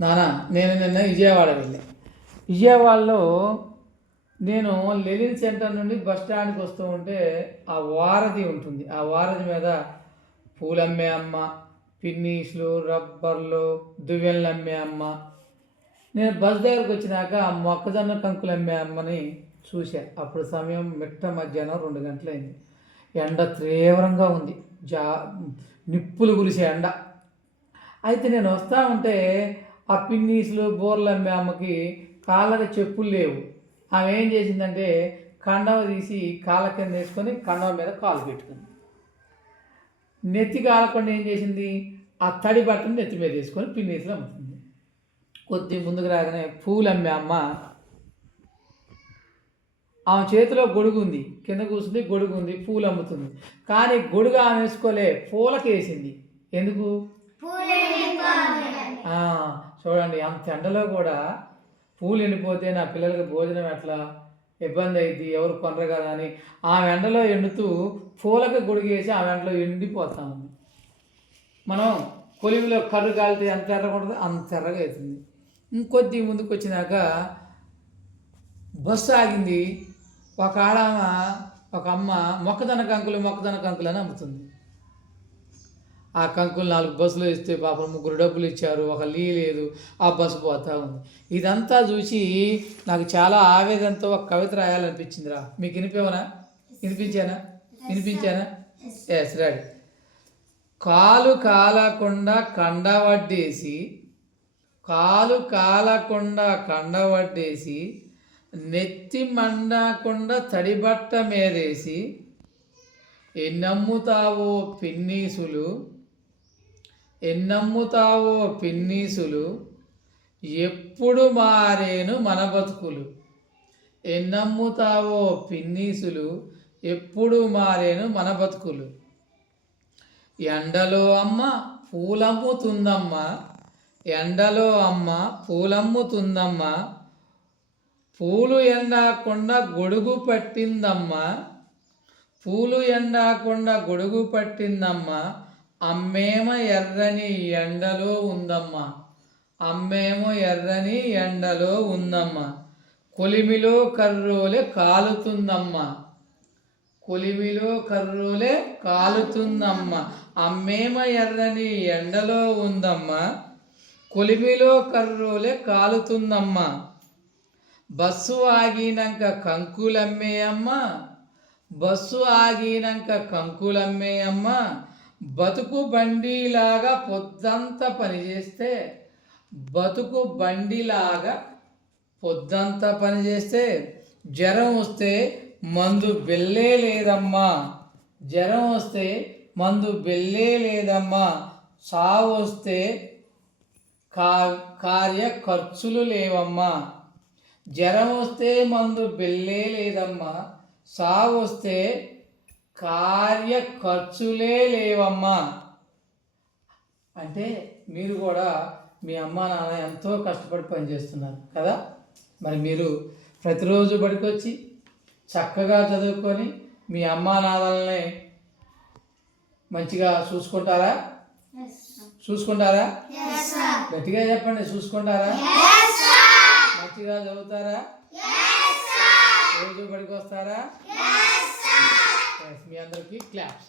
నానా నేను నిన్న విజయవాడ వెళ్ళా. విజయవాడలో నేను లెనిన్ సెంటర్ నుండి బస్ స్టాండ్కి వస్తూ ఉంటే ఆ వారధి ఉంటుంది. ఆ వారధి మీద పూలమ్మే అమ్మ పిన్నీస్లు రబ్బర్లు దువ్వెనలు అమ్మే. అమ్మ నేను బస్ దగ్గరకు వచ్చినాక ఆ మొక్కజొన్న కంకులు అమ్మే అమ్మని చూశా. అప్పుడు సమయం మిట్ట మధ్యాహ్నం రెండు గంటలైంది. ఎండ తీవ్రంగా ఉంది. జా నిప్పులు కురిసే ఎండ. అయితే నేను వస్తూ ఉంటే ఆ పిన్నీసులు బోర్లు అమ్మే అమ్మకి కాళ్ళకి చెప్పులు లేవు. ఆమె ఏం చేసిందంటే కండవ తీసి కాళ్ళ కింద వేసుకొని కండవ మీద కాలు పెట్టుకుంది. నెత్తి కాలకుండా ఏం చేసింది? ఆ తడి బట్టను నెత్తి మీద వేసుకొని పిన్నీసులు అమ్ముతుంది. కొద్ది ముందుకు రాగానే పూలు అమ్మే అమ్మ ఆమె చేతిలో గొడుగు ఉంది కింద కూర్చుంది గొడుగు ఉంది పూలు అమ్ముతుంది. కానీ గొడుగు ఆమె వేసుకోలే పూలకి వేసింది ఎందుకు చూడండి అంత ఎండలో కూడా పూలు ఎండిపోతే నా పిల్లలకి భోజనం ఎట్లా ఇబ్బంది అయింది ఎవరు కొనరు కదా అని. ఆ ఎండలో ఎండుతూ పూలకు గొడిగేసి ఆ ఎండలో ఎండిపోతా. ఉంది మనం కొలిమిలో కర్రు కాలితే ఎంత ఎర్రగా అంత ఎర్రగా అవుతుంది ఇంకొద్ది ముందుకు వచ్చినాక బస్సు ఆగింది. ఒక ఆడ ఒక అమ్మ మొక్కజొన్న కంకులు మొక్కజొన్న కంకులు అని అమ్ముతుంది. ఆ కంకులు నాలుగు బస్సులు ఇస్తే పాపం ముగ్గురు డబ్బులు ఇచ్చారు ఒక లీ లేదు ఆ బస్సు పోతా ఉంది. ఇదంతా చూసి నాకు చాలా ఆవేదనతో ఒక కవిత రాయాలనిపించిందిరా. మీకు వినిపించనా వినిపించానా? వినిపించానా? ఎస్ రెడీ కాలు కాలకుండా కండవడ్డేసి కాలు కాలకుండా కండవడ్డేసి నెత్తి మండకుండా తడిబట్ట మీదేసి ఎన్నమ్ముతావో పిన్నీసులు ఎన్నమ్ముతావో పిన్నీసులు? ఎప్పుడు మారేను మన బతుకులు? ఎన్నమ్ముతావో పిన్నీసులు? ఎప్పుడు మారేను మన బతుకులు? ఎండలో అమ్మ పూలమ్ముతుందమ్మ. ఎండలో అమ్మ పూలమ్ముతుందమ్మ. పూలు ఎండాకుండా గొడుగు పట్టిందమ్మ. పూలు ఎండకుండా గొడుగు పట్టిందమ్మ. అమ్మేమ ఎర్రని ఎండలో ఉందమ్మ. అమ్మేమో ఎర్రని ఎండలో ఉందమ్మ. కొలిమిలో కర్రోలే కాలుతుందమ్మ. కొలిమిలో కర్రోలే కాలుతుందమ్మ. అమ్మేమ ఎర్రని ఎండలో ఉందమ్మ. కొలిమిలో కర్రోలే కాలుతుందమ్మ. బస్సు ఆగినాక కంకులమ్మే అమ్మ. బస్సు ఆగినాక కంకులమ్మే అమ్మ. బతుకు బండిలాగా పొద్దంతా పనిచేస్తే బతుకు బండిలాగా పొద్దంతా పనిచేస్తే జ్వరం వస్తే మందు బెల్లే లేదమ్మా. జ్వరం వస్తే మందు బెల్లే లేదమ్మా. సావు వస్తే కా కార్య ఖర్చులు లేవమ్మా. జ్వరం వస్తే మందు బెల్లే లేదమ్మా. సావు వస్తే కార్య ఖర్చులే లేవమ్మా. అంటే మీరు కూడా మీ అమ్మ నాన్న ఎంతో కష్టపడి పనిచేస్తున్నారు కదా? మరి మీరు ప్రతిరోజు బడికి వచ్చి చక్కగా చదువుకొని మీ అమ్మా నాన్నల్ని మంచిగా చూసుకుంటారా? చూసుకుంటారా? గట్టిగా చెప్పండి చూసుకుంటారా? మంచిగా చదువుతారా? రోజు బడికి వస్తారా మీ అందరికీ క్లాప్స్